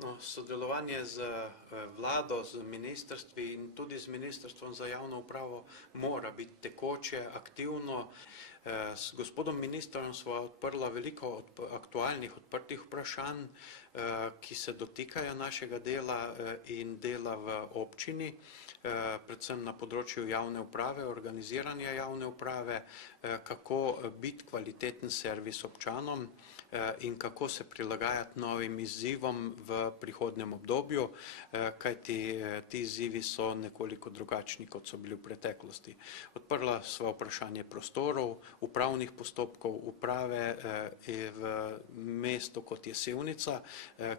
No, sodelovanje z vlado, z ministrstvi in tudi z Ministrstvom za javno upravo mora biti tekoče, aktivno. S gospodom ministrom sva odprla veliko aktualnih odprtih vprašanj, ki se dotikajo našega dela in dela v občini, predvsem na področju javne uprave, organiziranja javne uprave, kako biti kvaliteten servis občanom in kako se prilagajati novim izzivom v prihodnjem obdobju, kajti ti izzivi so nekoliko drugačni, kot so bili v preteklosti. Odprla sva vprašanje prostorov, upravnih postopkov, uprave v mestu, kot je Sevnica,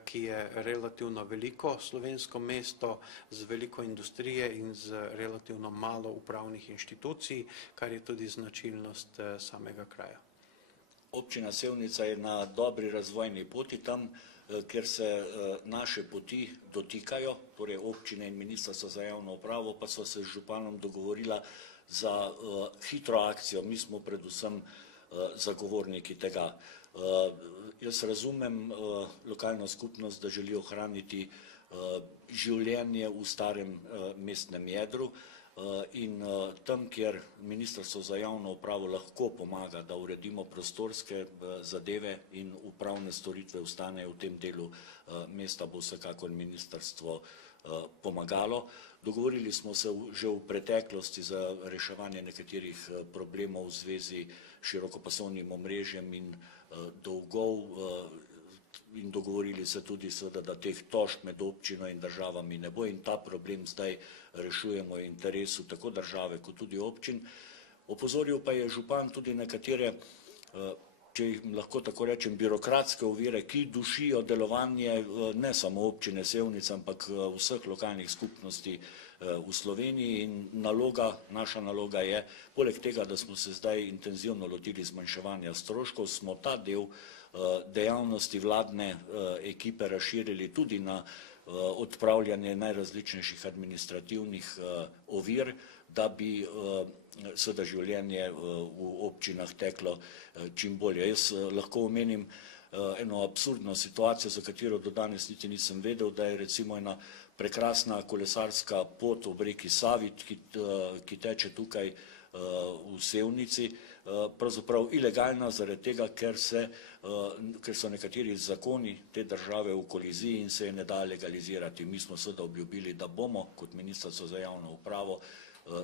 ki je relativno veliko slovensko mesto z veliko industrije in z relativno malo upravnih inštitucij, kar je tudi značilnost samega kraja. Občina Sevnica je na dobri razvojni poti tam, kjer se naše poti dotikajo, torej občine in Ministrstvo za javno upravo, pa so se z županom dogovorila za hitro akcijo. Mi smo predvsem zagovorniki tega. Jaz razumem lokalno skupnost, da želi ohraniti življenje v starem mestnem jedru in tam, kjer Ministrstvo za javno upravo lahko pomaga, da uredimo prostorske zadeve in upravne storitve ostanejo v tem delu mesta, bo vsekakor ministrstvo pomagalo. Dogovorili smo se že v preteklosti za reševanje nekaterih problemov v zvezi s širokopasovnim omrežjem in dolgov in dogovorili se tudi seveda, da teh tožb med občino in državami ne bo in ta problem zdaj rešujemo v interesu tako države kot tudi občin. Opozoril pa je župan tudi nekatere, če jih lahko tako rečem, birokratske ovire, ki dušijo delovanje ne samo občine Sevnica, ampak vseh lokalnih skupnosti v Sloveniji in naša naloga je, poleg tega, da smo se zdaj intenzivno lotili zmanjševanja stroškov, smo ta del dejavnosti vladne ekipe razširili tudi na odpravljanje najrazličnejših administrativnih ovir, da bi seveda življenje v občinah teklo čim bolje. Jaz lahko omenim eno absurdno situacijo, za katero do danes niti nisem vedel, da je recimo ena prekrasna kolesarska pot ob reki Savi, ki teče tukaj v Sevnici, pravzaprav ilegalna zaradi tega, ker so nekateri zakoni te države v koliziji in se je ne da legalizirati. Mi smo seveda obljubili, da bomo kot Ministrstvo za javno upravo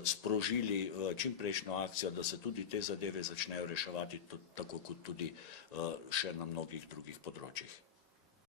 sprožili čimprejšnjo akcijo, da se tudi te zadeve začnejo reševati, tako kot tudi še na mnogih drugih področjih.